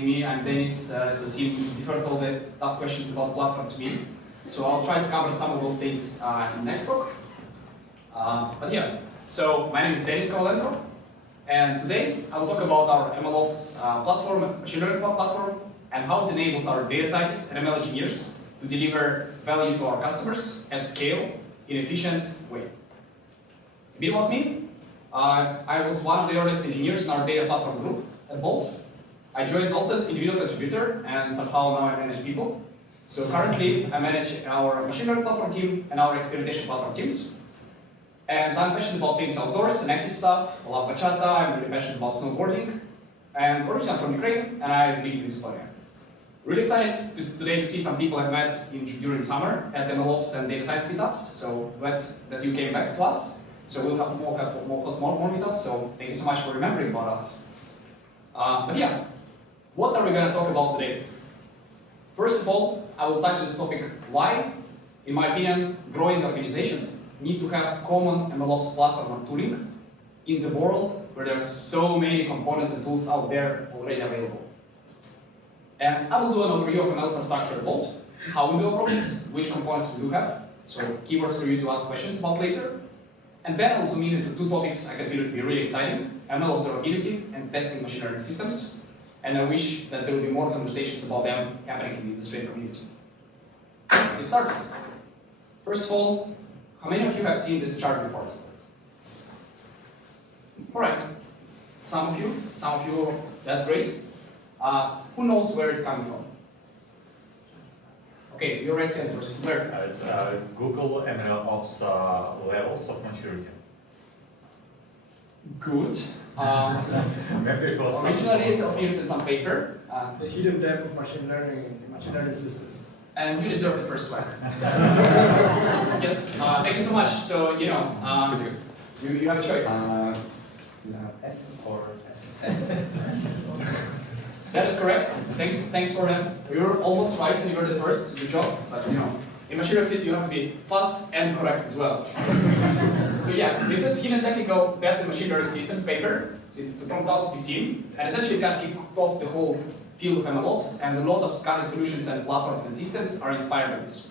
seeing me. I'm Dennis, so seeing you deferred all the tough questions about platform to me. So I'll try to cover some of those things in the next talk. But yeah, so my name is Dennis Kovalenko, and today I will talk about our MLOPS platform, machine learning platform, and how it enables our data scientists and ML engineers to deliver value to our customers at scale in an efficient way. A bit about me. I was one of the earliest engineers in our data platform group at Bolt. I joined also as individual contributor, and somehow now I manage people. So currently, I manage our machine learning platform team and our experimentation platform teams. And I'm passionate about things outdoors and active stuff. I love bachata, I'm really passionate about snowboarding. And originally I'm from Ukraine, and I live in Estonia. Really excited today to see some people I've met during summer at MLOPS and data science meetups. So glad that you came back to us. So we'll have more meetups, so thank you so much for remembering about us. But yeah, what are we going to talk about today? First of all, I will touch this topic why, in my opinion, growing organizations need to have common MLOps platform and tooling in the world where there are so many components and tools out there already available. And I will do an overview of ML infrastructure at Bolt, how we do approach it, which components we do have, so keywords for you to ask questions about later. And then I will zoom in into two topics I consider to be really exciting, ML observability and testing machine learning systems. And I wish that there will be more conversations about them happening in the industry and community. Let's get started. First of all, how many of you have seen this chart before? All right, some of you, that's great. Who knows where it's coming from? Okay, you raised hand first. Where? It's Google MLOps levels of maturity. Good. Maybe it was Originally it appeared in some paper. The hidden depth of machine learning systems. And you deserve the first one. Yes, thank you so much. So, you know, you have a choice. S or S. That is correct. Thanks for them. You were almost right and you were the first. Good job. But you know, in machine learning you have to be fast and correct as well. So yeah, this is hidden technical depth in machine learning systems paper. It's from 2015, and essentially it kind of kicked off the whole field of MLOps, and a lot of current solutions and platforms and systems are inspired by this.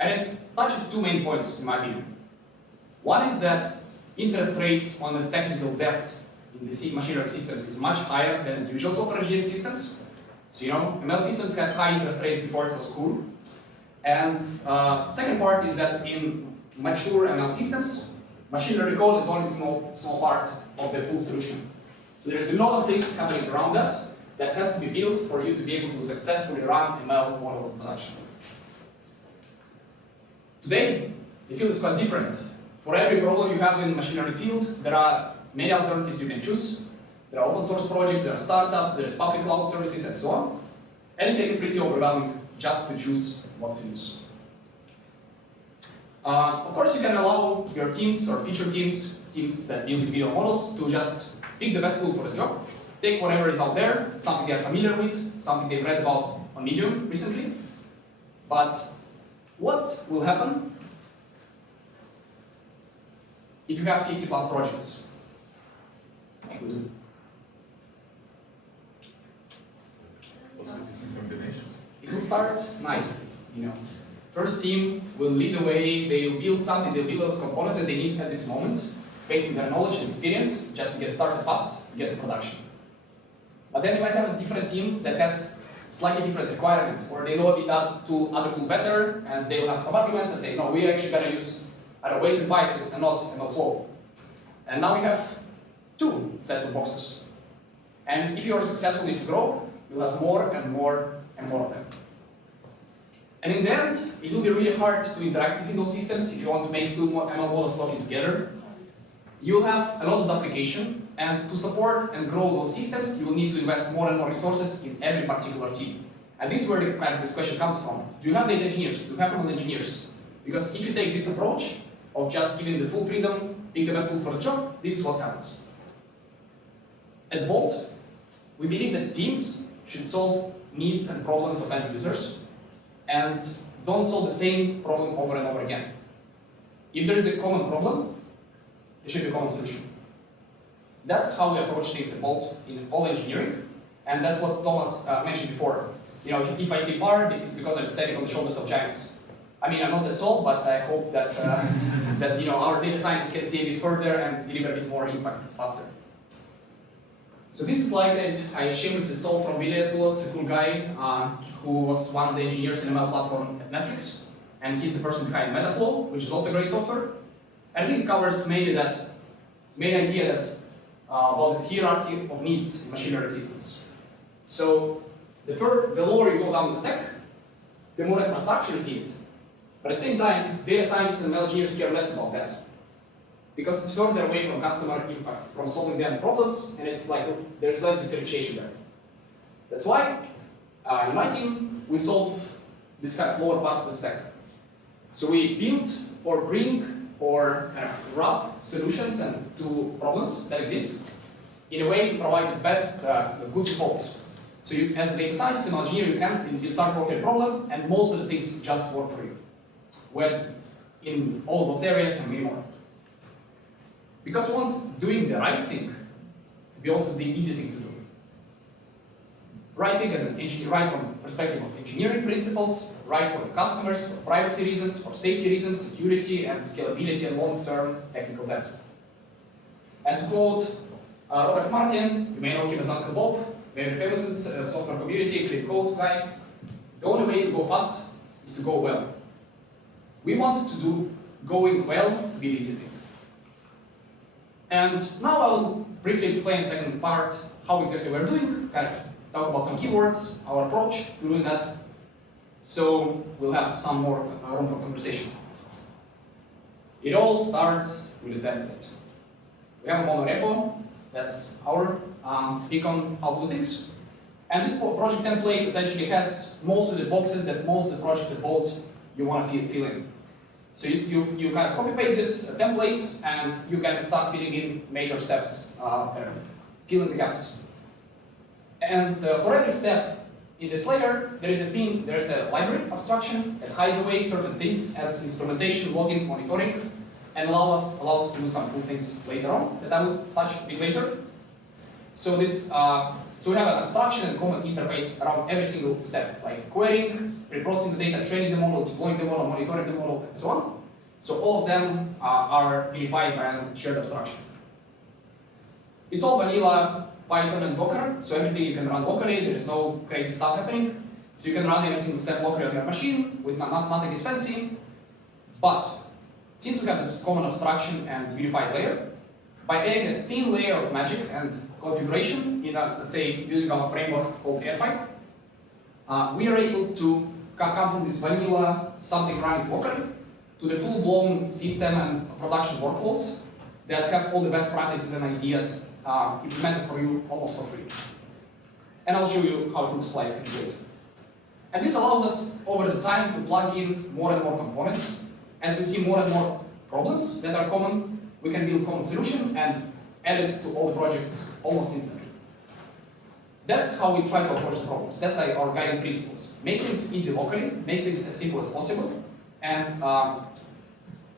And it touched two main points, in my opinion. One is that interest rates on the technical depth in the machine learning systems is much higher than usual software engineering systems. So you know, ML systems had high interest rates before it was cool. And second part is that in mature ML systems, machine learning code is only a small part of the full solution. So there's a lot of things happening around that has to be built for you to be able to successfully run ML model in production. Today, the field is quite different. For every problem you have in the machine learning field, there are many alternatives you can choose. There are open source projects, there are startups, there is public cloud services, and so on. And it can be pretty overwhelming just to choose what to use. Of course, you can allow your teams or feature teams that build video models to just pick the best tool for the job, take whatever is out there, something they're familiar with, something they've read about on Medium recently. But what will happen if you have 50 plus projects? It will start nice, you know. First team will lead the way, they will build something, they'll build those components that they need at this moment, based on their knowledge and experience, just to get started fast, get to production. But then you might have a different team that has slightly different requirements, or they know a bit other tool better, and they will have some arguments and say, no, we're actually going to use weights and biases and not flow. And now we have two sets of boxes. And if you are successful, if you grow, you'll have more and more and more of them. And in the end, it will be really hard to interact between those systems if you want to make two ML models talking together. You'll have a lot of application, and to support and grow those systems, you will need to invest more and more resources in every particular team. And this is where this question comes from. Do you have data engineers? Do you have ML engineers? Because if you take this approach of just giving the full freedom, pick the best tool for the job, this is what happens. At Bolt, we believe that teams should solve needs and problems of end users, and don't solve the same problem over and over again. If there is a common problem, there should be a common solution. That's how we approach things at Bolt in all engineering, And that's what Thomas mentioned before. You know, if I see far, it's because I'm standing on the shoulders of giants. I mean, I'm not that tall, but I hope that that our data scientists can see a bit further and deliver a bit more impact faster. So this slide that I shamelessly stole from Vilja Tools, a cool guy who was one of the engineers in the ML platform at Netflix, and he's the person behind Metaflow, which is also great software. And I think it covers mainly that main idea that about this hierarchy of needs in machine learning systems. So the lower you go down the stack, the more infrastructure is needed. But at the same time, data scientists and ML engineers care less about that, because it's further away from customer impact, from solving their problems, and it's like there's less differentiation there. That's why in my team we solve this kind of lower part of the stack. So we build or bring or kind of wrap solutions and to problems that exist in a way to provide the best good defaults. So you, as a data scientist and engineer, you start working on a problem, and most of the things just work for you. When in all those areas and many more. Because we want doing the right thing to be also the easy thing to do. Right thing as an engineer, right from the perspective of engineering principles, right for the customers, for privacy reasons, for safety reasons, security and scalability and long-term technical debt. And to quote Robert Martin, you may know him as Uncle Bob, very famous in the software community, clean code guy. The only way to go fast is to go well. We want to do going well to be the easy thing. And now I will briefly explain the second part, how exactly we're doing, kind of talk about some keywords, our approach to doing that, so we'll have some more room for conversation. It all starts with a template. We have a monorepo, that's our pick on how to do things. And this project template essentially has most of the boxes that most of the project default you want to fill in. So you kind of copy-paste this template, and you can start filling in major steps, kind of filling the gaps. And for every step in this layer, there's a library abstraction that hides away certain things as instrumentation, logging, monitoring, and allows us to do some cool things later on that I will touch a bit later. So so we have an abstraction and common interface around every single step, like querying, pre-processing the data, training the model, deploying the model, monitoring the model, and so on. So all of them are unified by a shared abstraction. It's all vanilla Python and Docker, so everything you can run locally, there is no crazy stuff happening. So you can run every single step locally on your machine with nothing is fancy. But since we have this common abstraction and unified layer, by adding a thin layer of magic and configuration in let's say, using our framework called AirPipe, we are able to come from this vanilla something running locally to the full-blown system and production workflows that have all the best practices and ideas implemented for you almost for free. And I'll show you how it looks like in a bit. And this allows us over the time to plug in more and more components. As we see more and more problems that are common, we can build a common solution and add it to all the projects almost instantly. That's how we try to approach the problems. That's our guiding principles. Make things easy locally, make things as simple as possible, and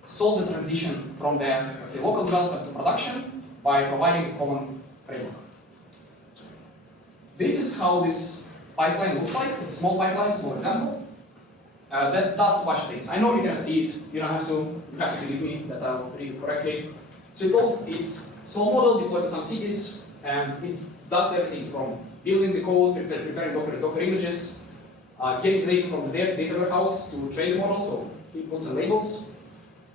solve the transition from the, let's say, local development to production by providing a common framework. This is how this pipeline looks like. It's a small pipeline, small example. That does much things. I know you cannot see it. You don't have to. You have to believe me that I'll read it correctly. So it's small model deployed to some cities, and it does everything from building the code, preparing Docker images, getting the data from the data warehouse to train the models, so inputs and labels,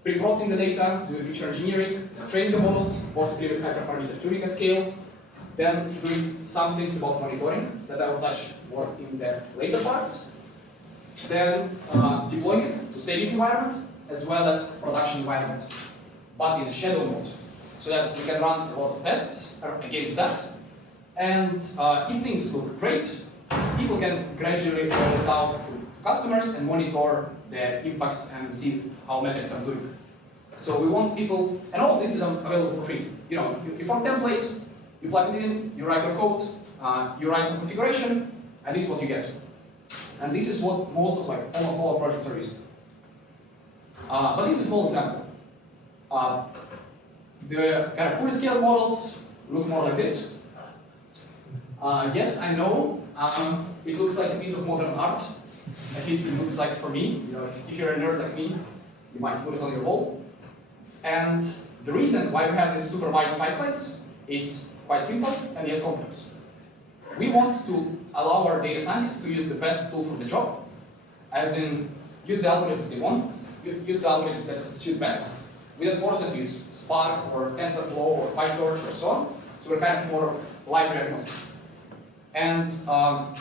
pre-processing the data, doing feature engineering, training the models, possibly with hyperparameter tuning at scale, then doing some things about monitoring that I will touch more in the later parts, then deploying it to staging environment as well as production environment, but in a shadow mode, so that we can run a lot of tests against that. And if things look great, people can gradually roll it out to customers and monitor the impact and see how metrics are doing. So we want people, and all of this is available for free. You know, you form a template, you plug it in, you write your code, you write some configuration, and this is what you get. And this is what most of, almost all our projects are using. But this is a small example. The kind of fully scaled models look more like this. Yes, I know. It looks like a piece of modern art. At least it looks like for me. You know, if you're a nerd like me, you might put it on your wall. And the reason why we have these super wide pipelines is quite simple and yet complex. We want to allow our data scientists to use the best tool for the job, as in use the algorithms they want, use the algorithms that suit best. We don't force them to use Spark or TensorFlow or PyTorch or so on. So we're kind of more library agnostic. And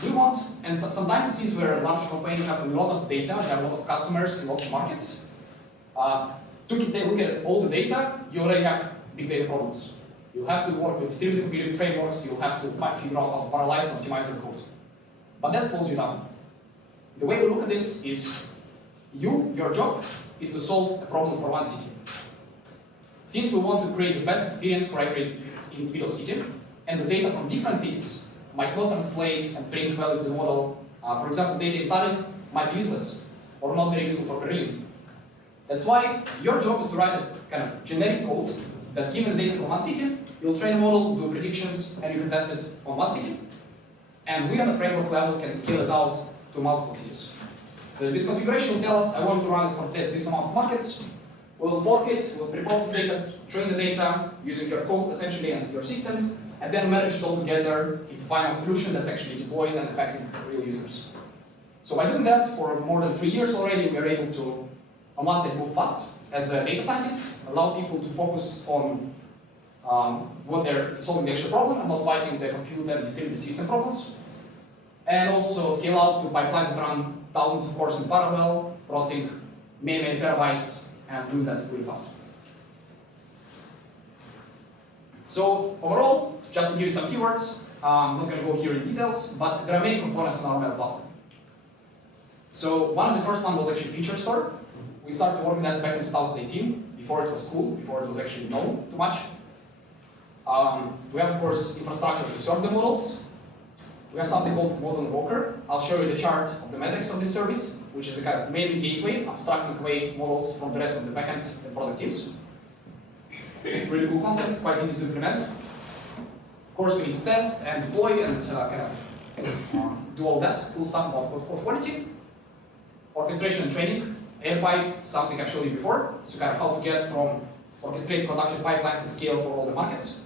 we want, and sometimes since we're a large company, we have a lot of data, we have a lot of customers in lots of markets. To take a look at all the data, you already have big data problems. You'll have to work with distributed computing frameworks, you'll have to figure out how to parallelize and optimize your code. But that slows you down. The way we look at this is, your job is to solve a problem for one city. Since we want to create the best experience for every individual city, and the data from different cities might not translate and bring value to the model. For example, data in Tallinn might be useless or not very useful for Berlin. That's why your job is to write a kind of generic code that, given data from one city, you'll train a model, do predictions, and you can test it on one city. And we on the framework level can scale it out to multiple cities. This configuration will tell us, I want to run it for this amount of markets. We'll fork it, we'll pre-process data, train the data using your code essentially and your systems, and then merge it all together into a final solution that's actually deployed and affecting real users. So by doing that for more than 3 years already, we are able to, on one side, move fast as a data scientist, allow people to focus on what they're solving the actual problem and not fighting the compute and distributed system problems. And also scale out to pipelines that run thousands of cores in parallel, processing many terabytes, and doing that really fast. So overall, just to give you some keywords, I'm not going to go here in details, but there are many components in our ML platform. So one of the first one was actually feature store. We started working on that back in 2018, before it was cool, before it was actually known too much. We have, of course, infrastructure to serve the models. We have something called Model Invoker. I'll show you the chart of the metrics of this service, which is a kind of main gateway, abstracting away models from the rest of the backend and product teams. Really cool concept, quite easy to implement. Of course, we need to test and deploy and do all that cool stuff about code quality. Orchestration and training. AirPipe, something I've showed you before. So kind of how to get from orchestrate production pipelines and scale for all the markets.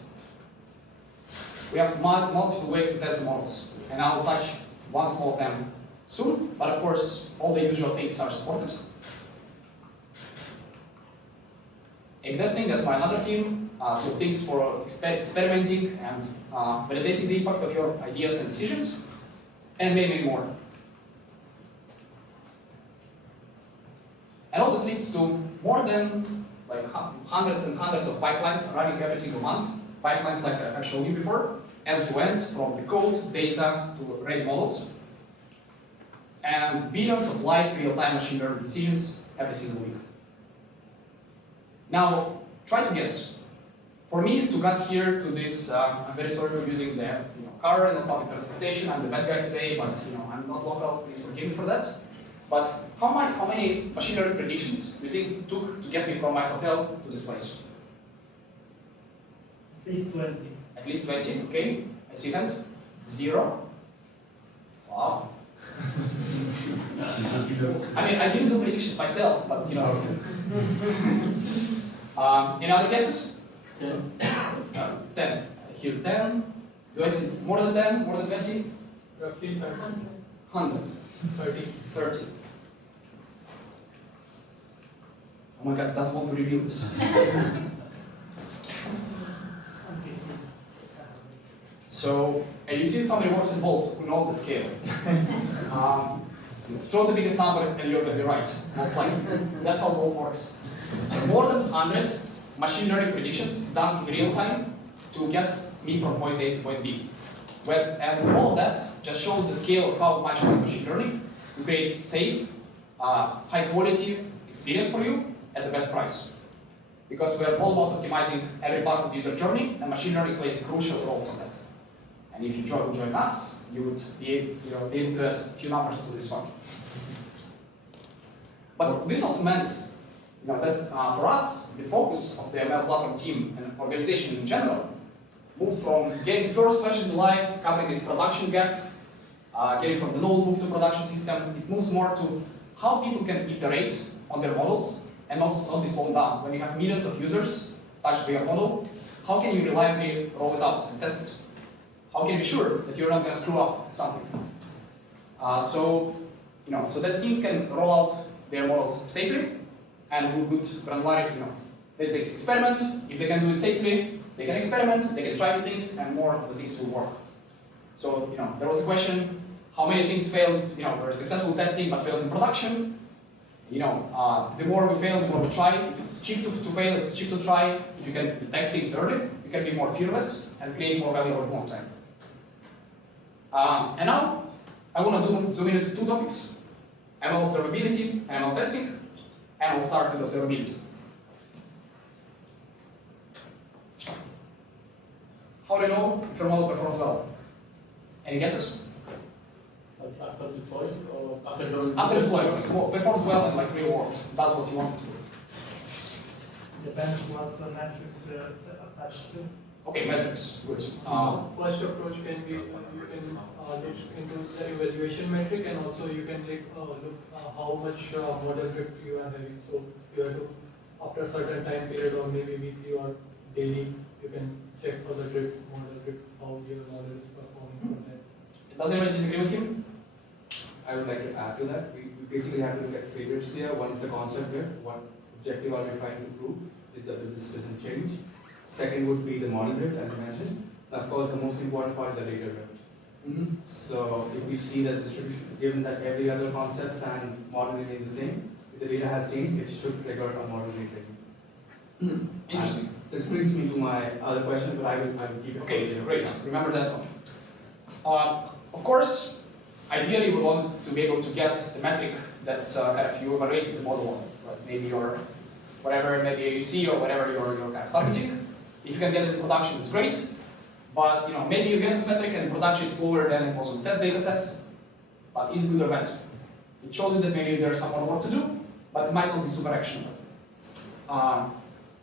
We have multiple ways to test the models. And I will touch one small of them soon. But of course, all the usual things are supported. A/B testing, that's my another team. So things for experimenting and validating the impact of your ideas and decisions. And many more. And all this leads to more than like hundreds and hundreds of pipelines running every single month. Pipelines like I've shown you before, end-to-end, from the code, data, to ready models. And billions of live real-time machine learning decisions every single week. Now, try to guess. For me to get here to this, I'm very sorry for using the car and not public transportation. I'm the bad guy today, but I'm not local. Please forgive me for that. But how many machine learning predictions do you think it took to get me from my hotel to this place? At least 20. At least 20, okay. I see that. 0. Wow. I mean, I didn't do predictions myself, but any other guesses? 10. 10. I hear 10. Do I see more than 10? More than 20? Roughly 100. 30. 30. Oh my god, doesn't want to reveal this. So, and you see somebody works in Bolt who knows the scale. Throw the biggest number and you're going to be right, most likely. That's how Bolt works. So more than 100 machine learning predictions done in real time to get me from point A to point B. And all of that just shows the scale of how much is machine learning to create safe, high quality experience for you at the best price. Because we are all about optimizing every part of the user journey, and machine learning plays a crucial role for that. And if you join us, you would be able to add a few numbers to this one. But this also meant that for us, the focus of the ML platform team and organization in general moved from getting the first version to live, to covering this production gap, getting from the notebook to production system. It moves more to how people can iterate on their models and not be slowed down. When you have millions of users touched by your model, how can you reliably roll it out and test it? How can you be sure that you're not going to screw up something? So that teams can roll out their models safely and with good granularity. They can experiment. If they can do it safely, they can experiment. They can try new things, and more of the things will work. So there was a question: how many things failed? Were successful testing but failed in production. The more we fail, the more we try. If it's cheap to fail, if it's cheap to try, if you can detect things early, you can be more fearless and create more value over the long time. And now, I want to zoom into two topics: ML observability and ML testing, and we'll start with observability. How do you know if your model performs well? Any guesses? After deploying or after doing? After deployment, performs well and like real world, does what you want it to do. Depends what metrics it's attached to. Okay, metrics, good. First approach can be you can look into the evaluation metric, and also you can look how much model drift you are having. So you have to, after a certain time period or maybe weekly or daily, you can check for the model drift, how your model is performing for that. Does anyone disagree with him? I would like to add to that. We basically have to look at favorites here. One is the concept here. What objective are we trying to improve? This doesn't change. Second would be the model drift, as you mentioned. And of course, the most important part is the data drift. So if we see that distribution, given that every other concept and model remains the same, if the data has changed, it should trigger a model retaining. Interesting. This brings me to my other question, but I will keep it. Okay, great. Remember that one. Of course, ideally we want to be able to get the metric that kind of you evaluated the model on, right? Maybe your whatever, maybe AUC or whatever you're kind of targeting. If you can get it in production, it's great. But maybe you get this metric and production is slower than it was on the test data set. But is it good or bad? It shows you that maybe there's some more work to do, but it might not be super actionable.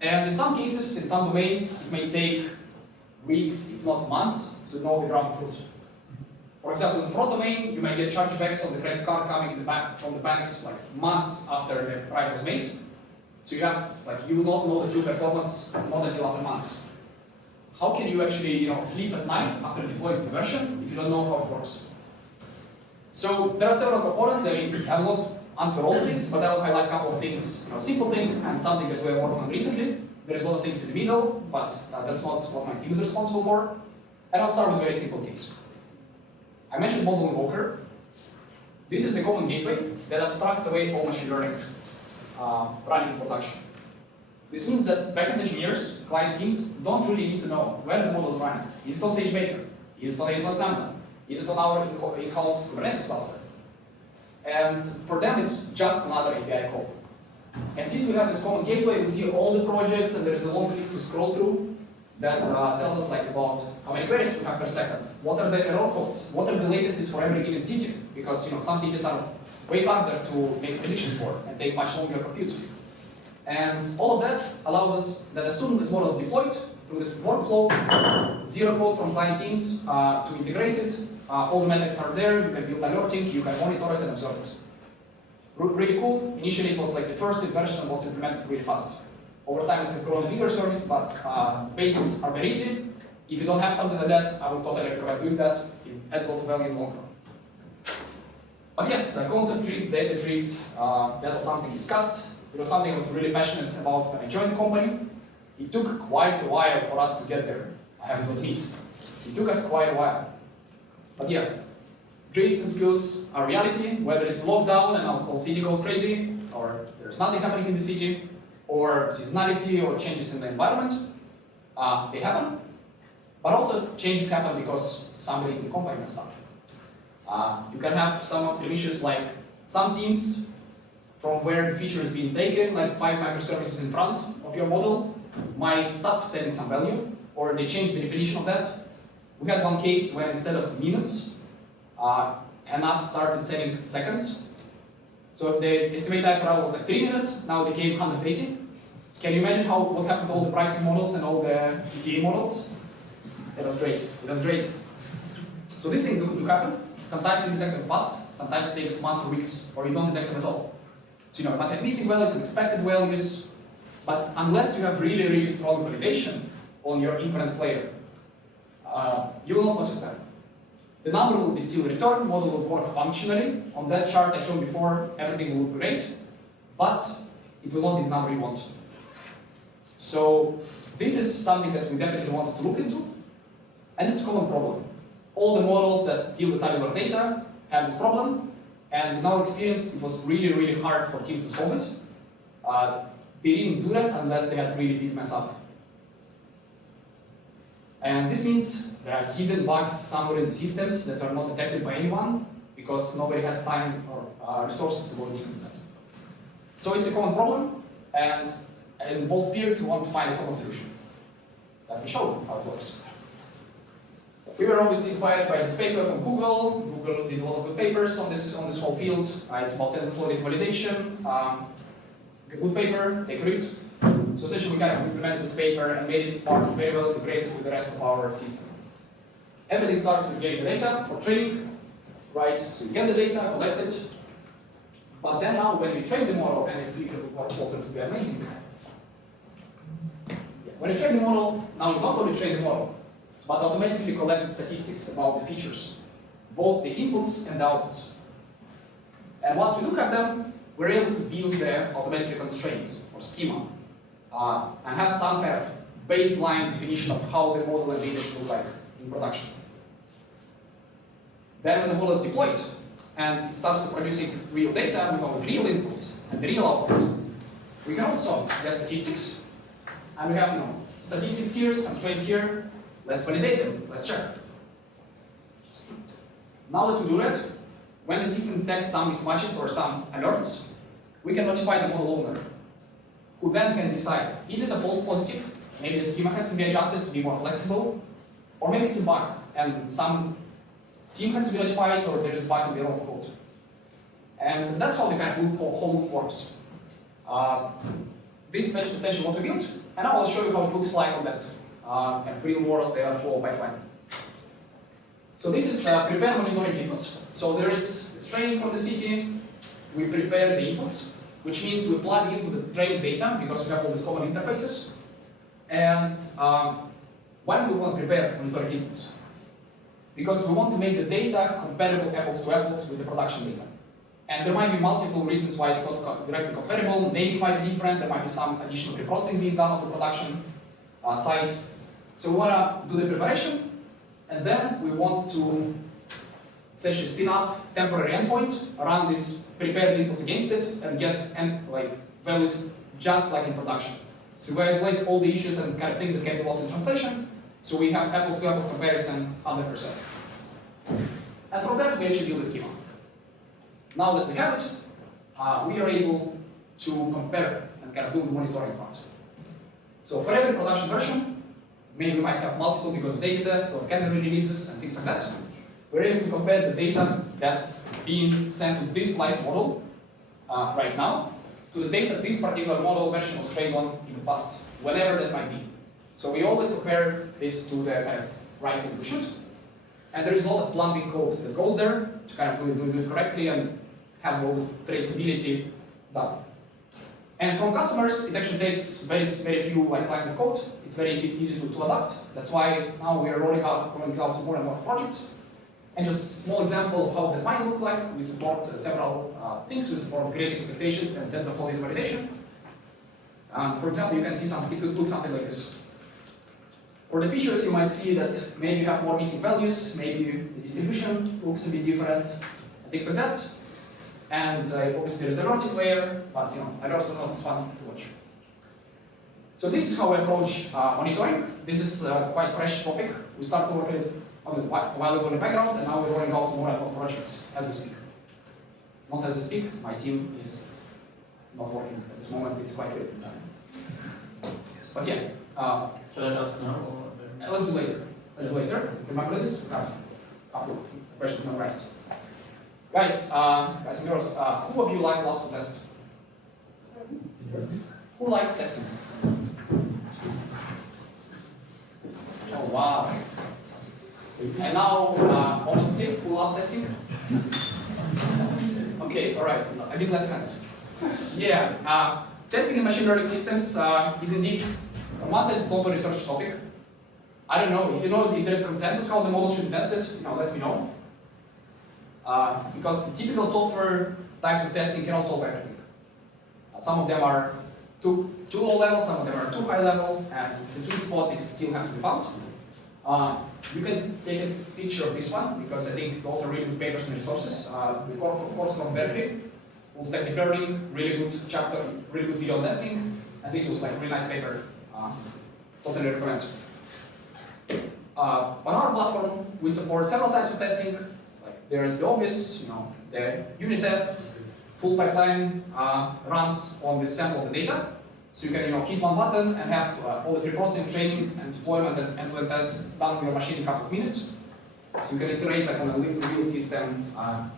And in some cases, in some domains, it may take weeks, if not months, to know the ground truth. For example, in the fraud domain, you may get chargebacks on the credit card coming in from the banks like months after the ride was made. So you will not know the true performance not until after months. How can you actually sleep at night after deploying the version if you don't know how it works? So there are several components. I will not answer all things, but I will highlight a couple of things. Simple thing and something that we are working on recently. There is a lot of things in the middle, but that's not what my team is responsible for. And I'll start with a very simple case. I mentioned model invoker. This is the common gateway that abstracts away all machine learning running in production. This means that backend engineers, client teams, don't really need to know where the model is running. Is it on SageMaker? Is it on AWS Lambda? Is it on our in-house Kubernetes cluster? And for them, it's just another API call. And since we have this common gateway, we see all the projects, and there is a long list to scroll through that tells us about how many queries we have per second. What are the error codes? What are the latencies for every given city? Because some cities are way harder to make predictions for and take much longer compute. And all of that allows us that as soon as model is deployed through this workflow, zero code from client teams to integrate it. All the metrics are there. You can build alerting, you can monitor it and observe it. Really cool. Initially, it was like the first version was implemented really fast. Over time, it has grown a bigger service, but basics are very easy. If you don't have something like that, I would totally recommend doing that. It adds a lot of value in the long run. But yes, concept drift, data drift, that was something discussed. It was something I was really passionate about when I joined the company. It took quite a while for us to get there, I have to admit. It took us quite a while. But yeah, drifts and skews are reality, whether it's lockdown and our whole city goes crazy, or there's nothing happening in the city, or seasonality or changes in the environment. They happen. But also changes happen because somebody in the company messed up. You can have some upstream issues like some teams from where the feature is being taken, like 5 microservices in front of your model, might stop setting some value, or they change the definition of that. We had one case where instead of minutes, an app started setting seconds. So if the estimate time for hour was like 3 minutes, now it became 180. Can you imagine what happened to all the pricing models and all the ETA models? It was great. It was great. So this thing do happen. Sometimes you detect them fast. Sometimes it takes months or weeks, or you don't detect them at all. So you might have missing values and expected values, but unless you have really, really strong validation on your inference layer, you will not notice that. The number will be still returned, model will work functionally. On that chart I showed before, everything will look great, but it will not be the number you want. So this is something that we definitely wanted to look into, and it's a common problem. All the models that deal with tabular data have this problem, and in our experience, it was really, really hard for teams to solve it. They didn't do that unless they had really big mess up. And this means there are hidden bugs somewhere in the systems that are not detected by anyone because nobody has time or resources to go deep into that. So it's a common problem, and in bold spirit, we want to find a common solution. Let me show how it works. We were obviously inspired by this paper from Google. Google did a lot of good papers on this whole field. It's about TensorFlow data validation. A good paper, take a read. So essentially we kind of implemented this paper and made it part very well integrated with the rest of our system. Everything starts with getting the data for training, right? So you get the data, collect it, but then now when you train the model, and if we can work closer to be amazing. When you train the model, now you not only train the model, but automatically collect the statistics about the features, both the inputs and the outputs. And once we look at them, we're able to build the automatic constraints or schema and have some kind of baseline definition of how the model and data should look like in production. Then when the model is deployed and it starts producing real data with all the real inputs and the real outputs, we can also get statistics, and we have statistics here, constraints here. Let's validate them, let's check. Now that we do that, when the system detects some mismatches or some alerts, we can notify the model owner, who then can decide, is it a false positive? Maybe the schema has to be adjusted to be more flexible, or maybe it's a bug, and some team has to be notified, or there's a bug in their own code. And that's how the kind of whole loop works. This is essentially what we built, and I'll show you how it looks like on that kind of real-world Airflow pipeline. So this is prepare monitoring inputs. So there is training from the city. We prepare the inputs, which means we plug into the trained data because we have all these common interfaces. And why do we want to prepare monitoring inputs? Because we want to make the data comparable apples to apples with the production data. And there might be multiple reasons why it's not directly comparable. Naming might be different. There might be some additional preprocessing being done on the production side. So we want to do the preparation, and then we want to essentially spin up temporary endpoint, run this prepared inputs against it, and get values just like in production. So we isolate all the issues and kind of things that can be lost in translation. So we have apples to apples comparison 100%. And from that we actually build the schema. Now that we have it, we are able to compare and kind of do the monitoring part. So for every production version, maybe we might have multiple because of daily tests or canary releases and things like that. We're able to compare the data that's being sent to this live model right now to the data this particular model version was trained on in the past, whenever that might be. So we always compare this to the kind of right thing to shoot. And there is a lot of plumbing code that goes there to kind of do it correctly and have all this traceability done. And from customers, it actually takes very few lines of code. It's very easy to adapt. That's why now we are rolling out to more and more projects. And just a small example of how that might look like. We support several things. We support great expectations and TensorFlow data validation. For example, you can see something. It could look something like this. For the features, you might see that maybe you have more missing values. Maybe the distribution looks a bit different. And things like that. And obviously there's a logic layer, but errors are not as fun to watch. So this is how we approach monitoring. This is a quite fresh topic. We started working on it a while ago in the background, and now we're rolling out more and more projects as we speak. Not as we speak, my team is not working at this moment. It's quite late in time. But yeah. Should I ask now? Let's do later. Let's do later. Remember this? We have a couple of questions memorized. Guys and girls, who of you loves to test? Who likes testing? Oh wow. right, a bit less fancy. Yeah, testing in machine learning systems is indeed, on one side, it's open research topic. I don't know, if you know if there's consensus how the model should be tested, let me know. Because the typical software types of testing cannot solve everything. Some of them are too low level, some of them are too high level, and the sweet spot is still have to be found. You can take a picture of this one, because I think those are really good papers and resources. The course from Berkeley, full stack deep learning, really good chapter, really good video on testing, and this was like a really nice paper. Totally recommend. On our platform, we support several types of testing. Like there's the obvious, the unit tests, full pipeline runs on the sample of the data. So you can hit one button and have all the pre-processing, training, and deployment and end-to-end tests done on your machine in a couple of minutes. So you can iterate like on a real system and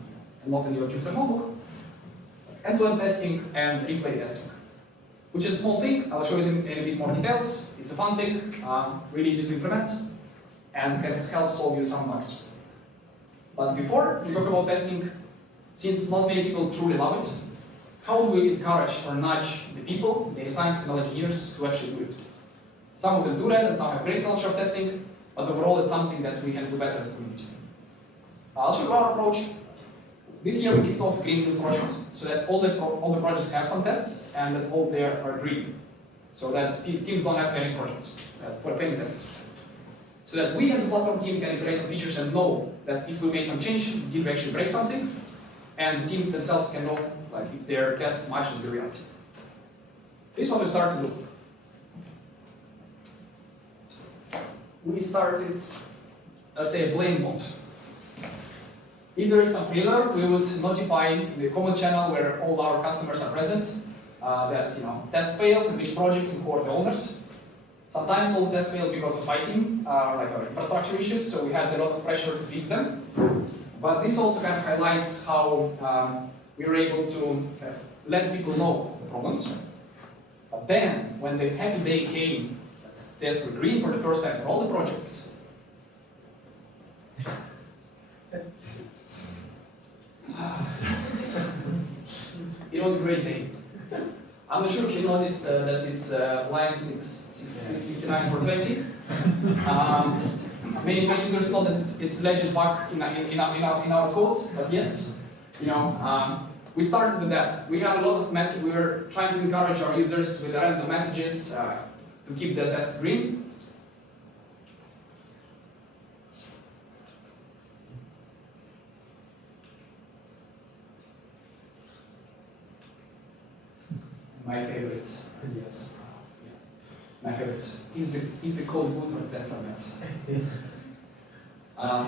not in your Jupyter notebook. End-to-end testing and replay testing, which is a small thing. I'll show you in a bit more details. It's a fun thing, really easy to implement, and can help solve you some bugs. But before we talk about testing, since not many people truly love it, how do we encourage or nudge the people, the scientists and engineers, to actually do it? Some of them do that, and some have great culture of testing, but overall it's something that we can do better as a community. I'll show you our approach. This year we kicked off a greenfield project, so that all the projects have some tests, and that all there are green. So that teams don't have failing projects, for failing tests. So that we as a platform team can iterate on features and know that if we made some change, did we actually break something? And the teams themselves can know if their tests matches the reality. This is what we started to do. We started, let's say, a blame bot. If there is some failure, we would notify the common channel where all our customers are present that test fails and which projects and who are the owners. Sometimes all tests fail because of IT, like our infrastructure issues, so we had a lot of pressure to fix them. But this also kind of highlights how we were able to let people know the problems. But then, when the happy day came, that tests were green for the first time for all the projects, it was a great day. I'm not sure if you noticed that it's line 69 for 20. Many users thought that it's legend bug in our code, but yes, we started with that. We had a lot of messages. We were trying to encourage our users with random messages to keep the test green. My favorite, yes. My favorite is the code boot or test submit.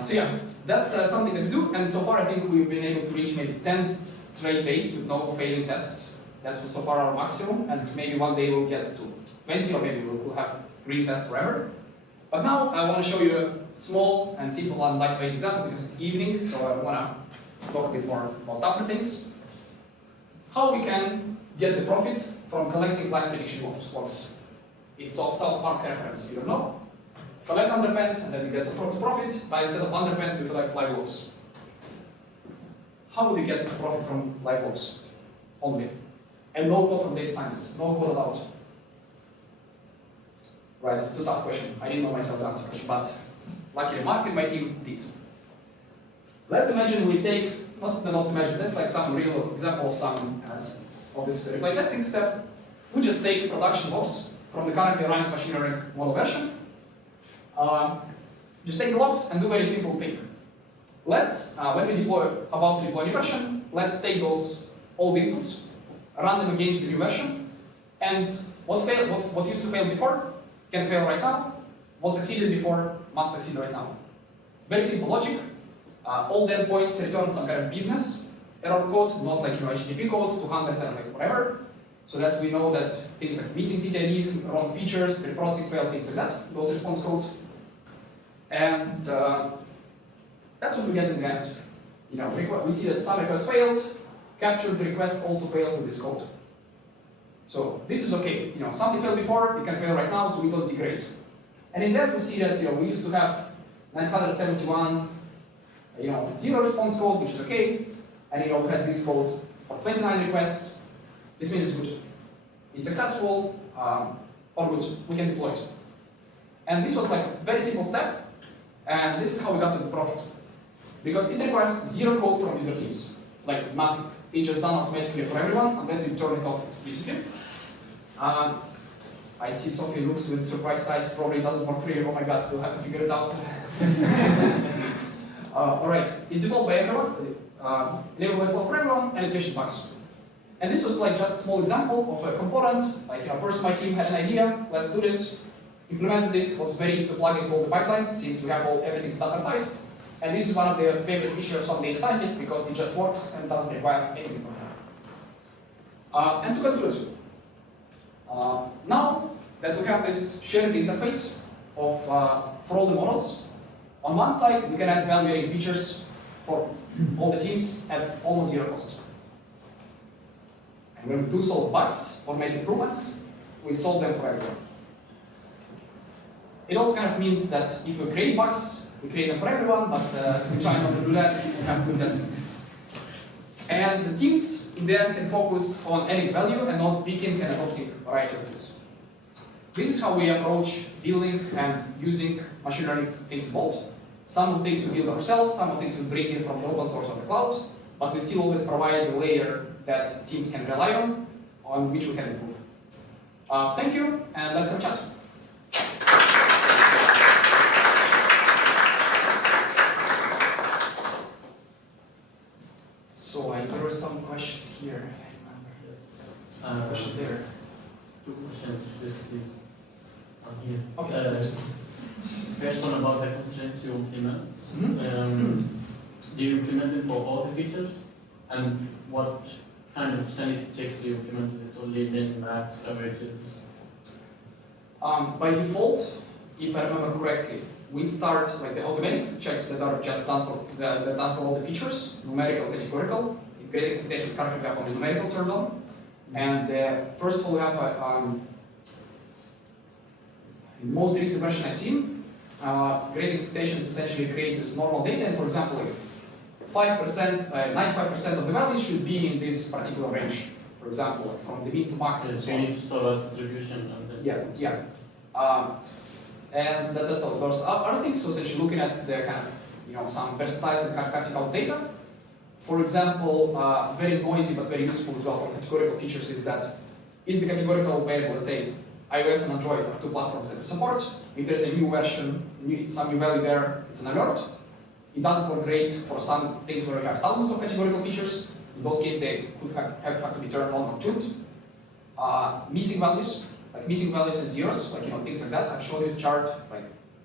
So yeah, that's something that we do, and so far I think we've been able to reach maybe 10 straight days with no failing tests. That's so far our maximum, and maybe one day we'll get to 20, or maybe we'll have green tests forever. But now I want to show you a small and simple and lightweight example because it's evening, so I want to talk a bit more about tougher things. How we can get the profit from collecting live prediction logs. It's a South Park reference, if you don't know. Collect underpants and then you get some profit, but instead of underpants, we collect live logs. How would you get the profit from live logs only? And no code from data science, no code allowed. Right, it's a too tough question. I didn't know myself the answer, but luckily Mark and my team did. Let's imagine we take, not imagine, that's like some real example of some of this replay testing step. We just take production logs from the currently running machine learning model version. Just take the logs and do a very simple thing. Let's, when we about to deploy new version, let's take those old inputs, run them against the new version, and what used to fail before can fail right now. What succeeded before must succeed right now. Very simple logic. All the endpoints return some kind of business error code, not like HTTP code, 200 and like whatever, so that we know that things like missing CTIDs, wrong features, pre-processing failed, things like that, those response codes. And that's what we get in the end. We see that some requests failed, captured request also failed with this code. So this is okay. Something failed before, it can fail right now, so we don't degrade. And in that we see that we used to have 971 zero response code, which is okay, and we had this code for 29 requests, this means it's good. It's successful, or good, we can deploy it. And this was like a very simple step, and this is how we got to the profit. Because it requires zero code from user teams, like nothing. It's just done automatically for everyone, unless you turn it off explicitly. I see Sophie looks with surprised eyes, probably doesn't work here. Oh my god, we'll have to figure it out. Alright, it's default by everyone, enabled by default for everyone, and it caches bugs. And this was like just a small example of a component, like a person on my team had an idea, let's do this, implemented it, was very easy to plug into all the pipelines since we have everything standardized. And this is one of the favorite features of data scientists because it just works and doesn't require anything from them. And to conclude, now that we have this shared interface of, for all the models, on one side we can add value-adding features for all the teams at almost zero cost. And when we do solve bugs or make improvements, we solve them for everyone. It also kind of means that if we create bugs, we create them for everyone, but we try not to do that, we have good testing. And the teams in the end can focus on adding value and not picking and adopting a variety of tools. This is how we approach building and using machine learning things involved. Some of the things we build ourselves, some of the things we bring in from the open source or the cloud, but we still always provide a layer that teams can rely on which we can improve. Thank you, and let's have a chat. So there were some questions here. I remember. Question there. Two questions basically on here. Okay. First one about the constraints you implement. Mm-hmm. Do you implement it for all the features? And what kind of sanity checks do you implement? Is it only min, max, averages? By default, if I remember correctly, we start like the automated checks that are just done for all the features, numerical, categorical. In Great Expectations currently we have only numerical turned on. And first of all, we have in the most recent version I've seen, Great Expectations essentially creates this normal data, and for example, 5%, 95% of the values should be in this particular range. For example, like from the mean to max. So you need to store a distribution and then and that's all. There's other things, so essentially looking at the kind of, some percentiles and categorical data. For example, very noisy but very useful as well for categorical features is that is the categorical variable, let's say iOS and Android are two platforms that we support. If there's a new version, some new value there, it's an alert. It doesn't work great for some things where we have thousands of categorical features. In those cases, they could have to be turned on or tuned. Missing values and zeros, things like that. I've shown you the chart, like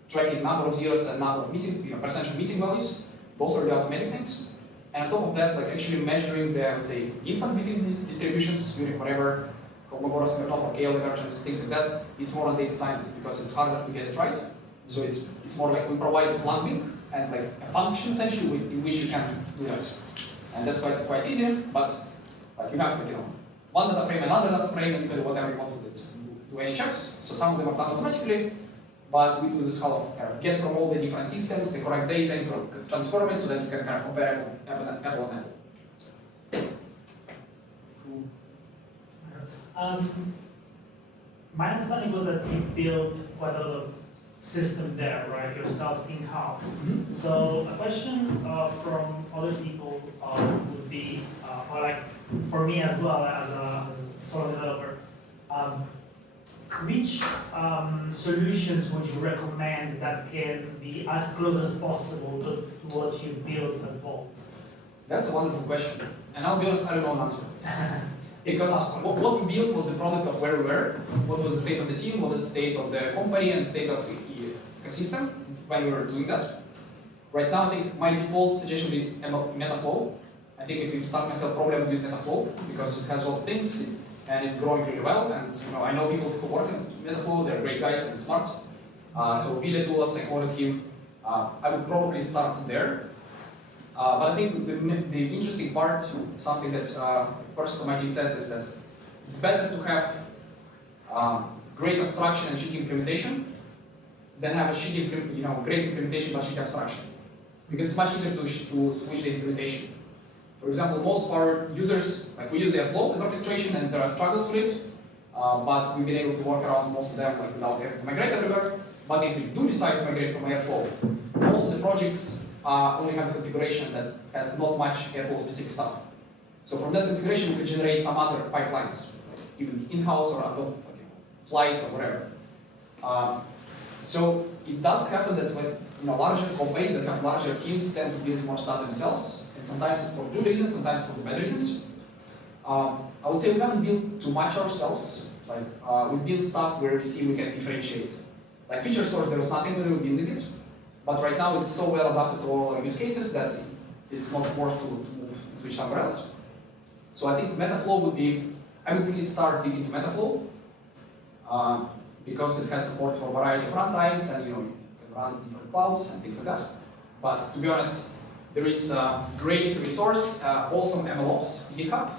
tracking number of zeros and number of missing, percentage of missing values. Those are the automatic things. And on top of that, like actually measuring the, let's say, distance between these distributions, using whatever, Kolmogorov, Smirnov, or KL emergence, things like that. It's more on data scientists because it's harder to get it right. So it's more like we provide a plumbing and like a function essentially in which you can do that. And that's quite easy, but like you have one data frame, another data frame, and you can do whatever you want with it. Do any checks. So some of them are done automatically, but we do this kind of get from all the different systems the correct data and transform it so that you can kind of compare apple and apple. My understanding was that you built quite a lot of system there, right, yourself in-house. Mm-hmm. So a question from other people would be, or like for me as well as a solo developer, which solutions would you recommend that can be as close as possible to what you built at Vault? That's a wonderful question, and I'll be honest, I don't know an answer. Because what we built was the product of where we were, what was the state of the team, what was the state of the company, and the state of the ecosystem when we were doing that. Right now, I think my default suggestion would be Metaflow. I think if you start myself, probably I would use Metaflow because it has all the things and it's growing really well. And I know people who work in Metaflow; they're great guys and smart. So Ville Tulos, I quoted him. I would probably start there. But I think the interesting part, something that a person from my team says, is that it's better to have great abstraction and shitty implementation than have a shitty, great implementation but shitty abstraction. Because it's much easier to switch the implementation. For For example, most of our users, like we use Airflow as orchestration, and there are struggles with it, but we've been able to work around most of them like without having to migrate everywhere. But if we do decide to migrate from Airflow, most of the projects only have a configuration that has not much Airflow specific stuff. So from that configuration, we can generate some other pipelines, even in-house or like Flight or whatever. So it does happen that when larger companies that have larger teams tend to build more stuff themselves, and sometimes it's for good reasons, sometimes for bad reasons. I would say we haven't built too much ourselves. Like we build stuff where we see we can differentiate. Like feature stores, there was nothing when we were building it, but right now it's so well adapted to all our use cases that it's not forced to move and switch somewhere else. So I think Metaflow would be, I would really start digging into Metaflow because it has support for a variety of runtimes and you can run different clouds and things like that. But to be honest, there is a great resource, also on MLOPS GitHub,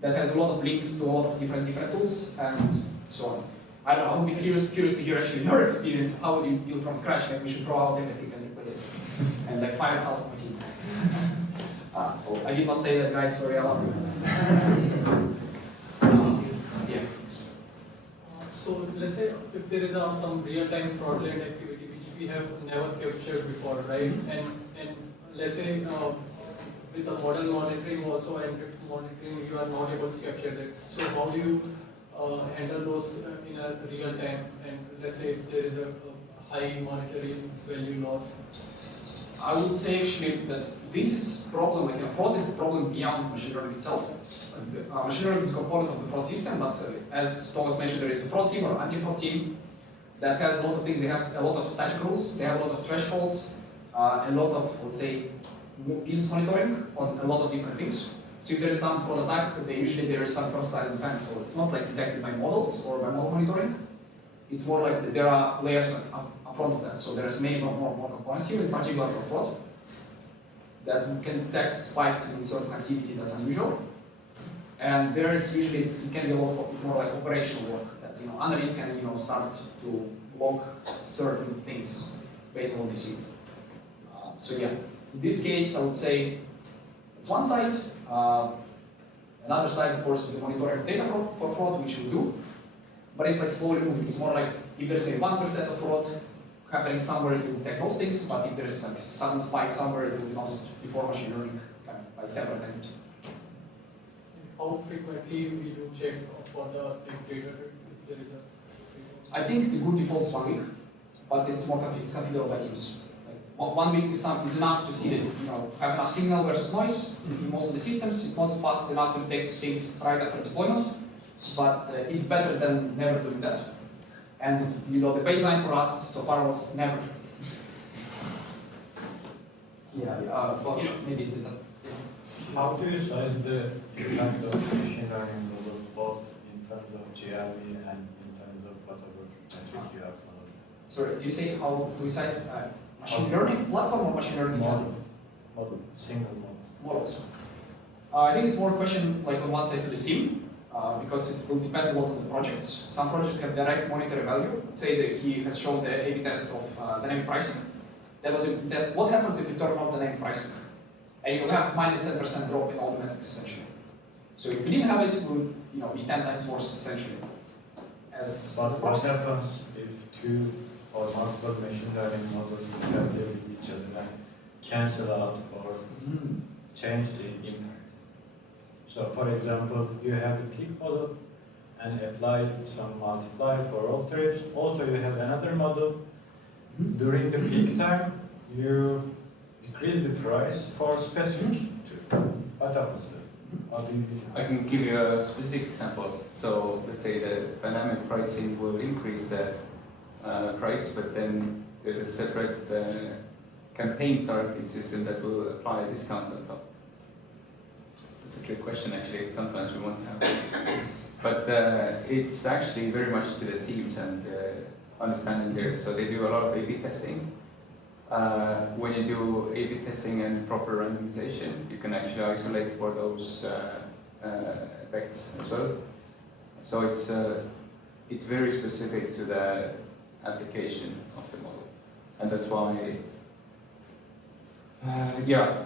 that has a lot of links to a lot of different tools and so on. I don't know, I would be curious to hear actually your experience. How would you build from scratch? Maybe we should throw out everything and replace it. And like fire half of my team. Oh, I did not say that, guys, sorry, I love you. Yeah. So let's say if there is some real-time fraudulent activity which we have never captured before, right? And let's say with the model monitoring also and drift monitoring, you are not able to capture that. So how do you handle those in a real time? And let's say if there is a high monetary value loss. I would say actually that this is problem, like fraud is a problem beyond machine learning itself. Machine learning is a component of the fraud system, but as Thomas mentioned, there is a fraud team or anti-fraud team that has a lot of things. They have a lot of static rules, they have a lot of thresholds, a lot of, let's say, business monitoring on a lot of different things. So if there is some fraud attack, usually there is some first-line defense. So it's not like detected by models or by model monitoring. It's more like there are layers up front of that. So there's many more components here, in particular for fraud, that can detect spikes in certain activity that's unusual. And there is usually it can be a lot more like operational work that analysts can start to log certain things based on what they see. So yeah, in this case I would say it's one side. Another side, of course, is the monitoring data for fraud, which we do. But it's like slowly moving. It's more like if there's maybe 1% of fraud happening somewhere, it will detect those things. But if there's like a sudden spike somewhere, it will be noticed before machine learning kind of by separate entity. How frequently we do check for the data if there is a? I think the good default is 1 week, but it's more configured by teams. Like 1 week is enough to see that have enough signal versus noise in most of the systems. It's not fast enough to detect things right after deployment, but it's better than never doing that. And the baseline for us so far was never. Maybe it didn't. How do you size the impact of machine learning model both in terms of GRV and in terms of whatever metric you have followed? Sorry, do you say how do we size machine learning platform or machine learning model? Single model. Models. I think it's more a question like on one side to the SIM, because it will depend a lot on the projects. Some projects have direct monetary value. Let's say that he has shown the A/B test of dynamic pricing. That was a test. What happens if you turn off dynamic pricing? And you will have minus 10% drop in all the metrics essentially. So if we didn't have it, it would be 10 times worse essentially. What happens if two or multiple machine learning models interfere with each other and cancel out or change the impact? So for example, you have a peak model and apply some multiplier for all trips. Also you have another model. During the peak time, you decrease the price for specific trip. What happens there? How do you do I can give you a specific example. So let's say the dynamic pricing will increase the price, but then there's a separate campaign starting system that will apply a discount on top. It's a trick question actually. Sometimes we want to have this. But it's actually very much to the teams and understanding there. So they do a lot of A/B testing. When you do A/B testing and proper randomization, you can actually isolate for those effects as well. So it's very specific to the application of the model, and that's why,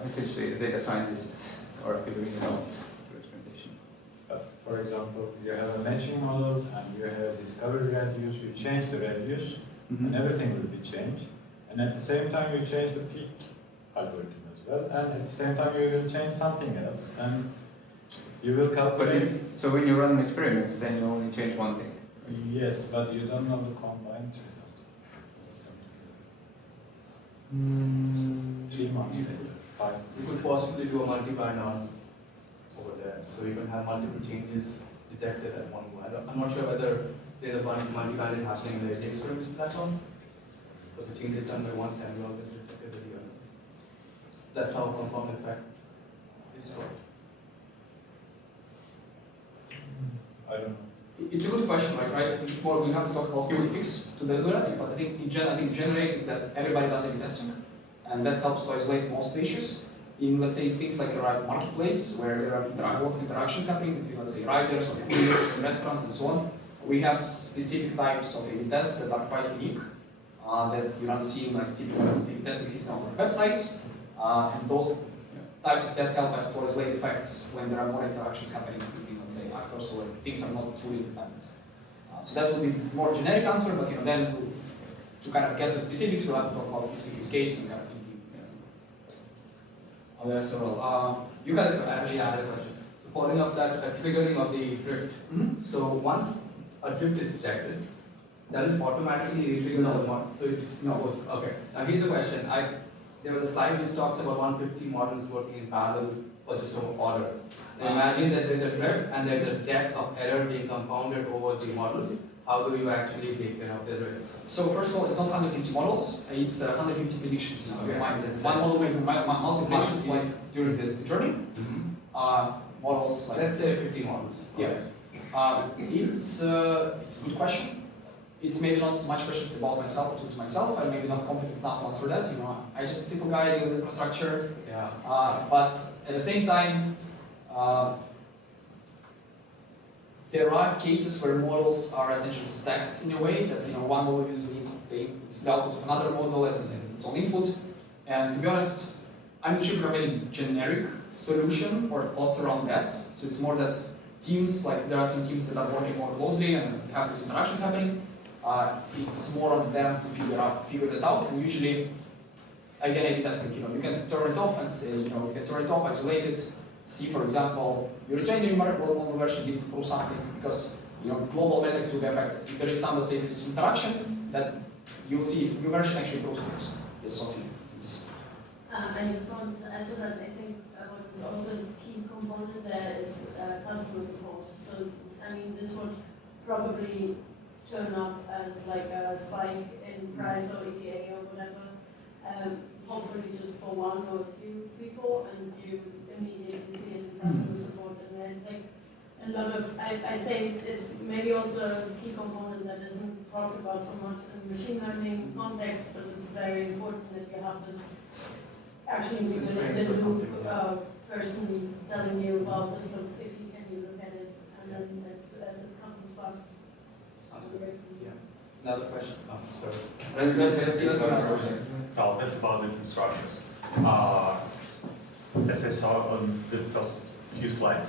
essentially, the data scientist or figuring it out through experimentation. But for example, you have a matching model and you have a discovery radius, you change the radius, and everything will be changed. And at the same time, you change the peak algorithm as well, and at the same time, you will change something else, and you will calculate. So when you run experiments, then you only change one thing. Yes, but you don't know the combined result. 3 months later, 5 You could possibly do a multi-band arm over there, so you can have multiple changes detected at one go. I'm not sure whether there's a multi-band is happening in the experiment platform, because the change is done by one sample always detected with the other. That's how compound effect is called. I don't know. It's a good question, right? It's more, we have to talk about specifics to the algorithm, but I think generate is that everybody does A/B testing, and that helps to isolate most of the issues. In, let's say, things like a marketplace, where there are a lot of interactions happening between, let's say, riders or couriers and restaurants and so on, we have specific types of A/B tests that are quite unique, that you don't see in like typical A/B testing system on websites, and those types of tests help us to isolate effects when there are more interactions happening between, let's say, actors, or things are not truly independent. So that will be more generic answer, but then to kind of get to specifics, we'll have to talk about specific use case and kind of thinking. There are several. You had Actually, I had a question. So following up that triggering of the drift. So once a drift is detected, does it automatically re-trigger the model? So it goes. Okay. Now here's the question. There was a slide which talks about 150 models working in parallel for just an order. Now imagine that there's a drift and there's a depth of error being compounded over the model. How do you actually take care of the risks? So first of all, it's not 150 models, it's 150 predictions. Okay. One model may do multiple predictions like during the journey. Models like, Let's say 50 models. yeah. It's a good question. It's maybe not so much question about myself or to myself. I'm maybe not competent enough to answer that. I'm just a simple guy dealing with infrastructure. Yeah. But at the same time, there are cases where models are essentially stacked in a way that one model uses the output of another model as its own input. And to be honest, I'm not sure if we have any generic solution or thoughts around that. So it's more that teams, like there are some teams that are working more closely and have these interactions happening. It's more on them to figure that out. And usually, again, A/B testing, you can turn it off and say, you can turn it off, isolate it. See, for example, you retrain your model version, you need to prove something because global metrics will be affected. If there is some, let's say, this interaction, that you will see your version actually proves things. Yes, Sophie. I just want to add to that. I think what is also a key component there is customer support. So, I mean, this would probably turn up as like a spike in price or ETA or whatever. Hopefully just for one or a few people, and you immediately see it in customer support. And there's like a lot of, I'd say it's maybe also a key component that isn't talked about so much in machine learning context, but it's very important that you have this actually within the loop person telling you about this looks iffy, can you look at it, and then this comes bugs. Another question. Oh, sorry. Let's do that. So that's about the team structures. As I saw on the first few slides,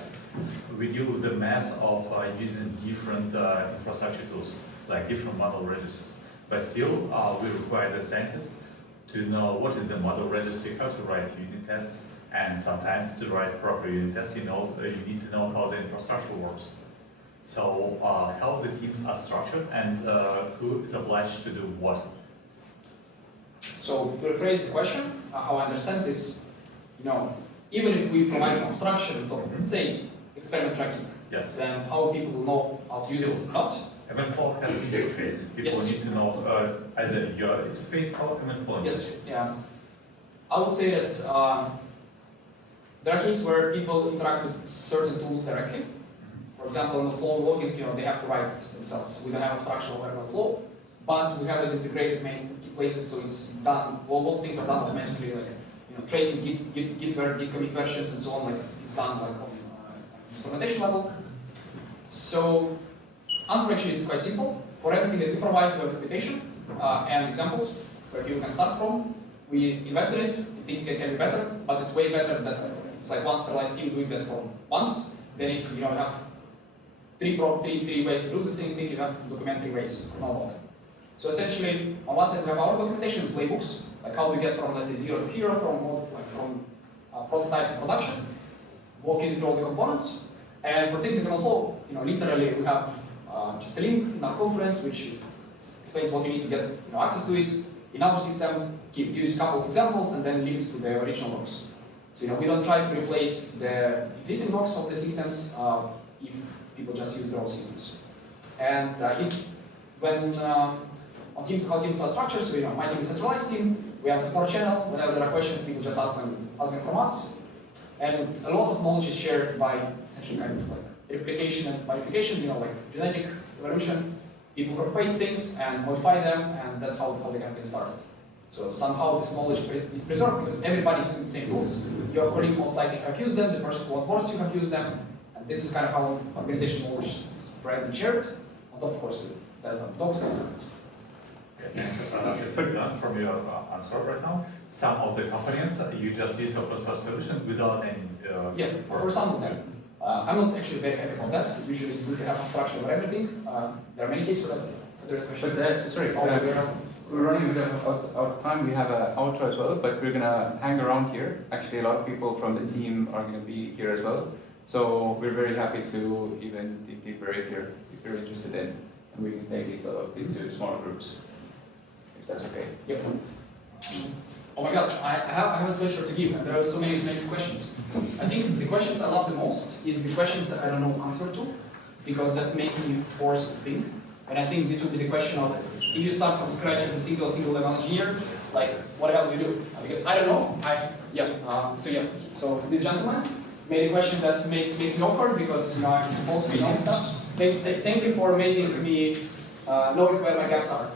we deal with the mess of using different infrastructure tools, like different model registers. But still, we require the scientist to know what is the model registry, how to write unit tests, and sometimes to write proper unit tests, you need to know how the infrastructure works. So how the teams are structured and who is obliged to do what? So to rephrase the question, how I understand this, even if we provide some structure, let's say experiment tracking, Yes. then how people will know how to use it or not. Event flow has an interface. People Yes. need to know either your interface or event flow Yes, interface. yeah. I would say that there are cases where people interact with certain tools directly. For example, in the flow logging, they have to write it themselves. We don't have abstraction over ML flow, but we have it integrated many places, so it's done. All things are done automatically, like tracing git commit versions and so on. Like it's done like on instrumentation level. So answer actually is quite simple. For everything that we provide, we have documentation and examples where people can start from. We invested in it. We think it can be better, but it's way better that it's like one centralized team doing that for once. Then if you have three ways to do the same thing, you have to document 3 ways, not all of them. So essentially, on one side we have our documentation playbooks, like how we get from, let's say, 0 to hero, from prototype to production, walking through all the components. And for things in control, literally we have just a link in our conference which explains what you need to get access to it. In our system, use a couple of examples and then links to the original docs. So we don't try to replace the existing docs of the systems if people just use their own systems. And when on how teams are structured, so my team is a centralized team, we have a support channel. Whenever there are questions, people just ask them from us. And a lot of knowledge is shared by essentially kind of like replication and modification, like genetic evolution. People copy-paste things and modify them, and that's how they can get started. So somehow this knowledge is preserved because everybody is using the same tools. Your colleague most likely have used them, the person who onboards you have used them, and this is kind of how organizational knowledge is spread and shared. On top, of course, with that docs and examples. As I learned from your answer right now, some of the components you just use open source solution without any. Yeah, for some of them. I'm not actually very happy about that. Usually it's good to have abstraction over everything. There are many cases for that. But there's a question. But sorry, we're running out of time. We have an outro as well, but we're gonna hang around here. Actually, a lot of people from the team are gonna be here as well. So we're very happy to even dig deeper if you're interested in, and we can take these into smaller groups, if that's okay. Yep. Oh my god, I have a lecture to give, and there are so many amazing questions. I think the questions I love the most is the questions that I don't know answer to, because that make me forced to think. And I think this would be the question of, if you start from scratch as a single level engineer, like, what the hell do you do? Because I don't know. So this gentleman made a question that makes me awkward, because I'm supposed to know stuff. Thank you for making me know where my gaps are.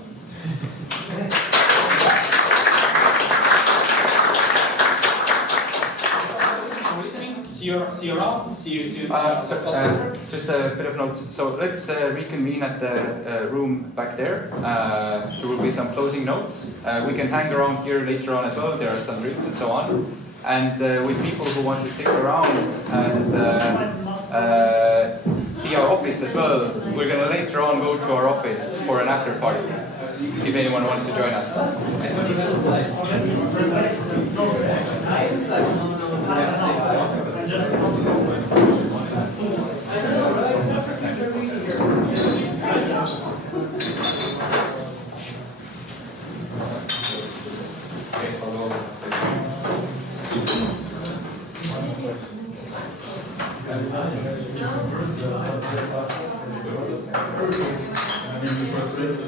See you around. See you. Just a bit of notes. So let's reconvene at the room back there. There will be some closing notes. We can hang around here later on as well. There are some drinks and so on. And with people who want to stick around and see our office as well, we're going to later on go to our office for an after party, if anyone wants to join us.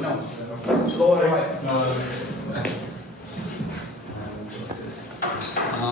No. Lower right.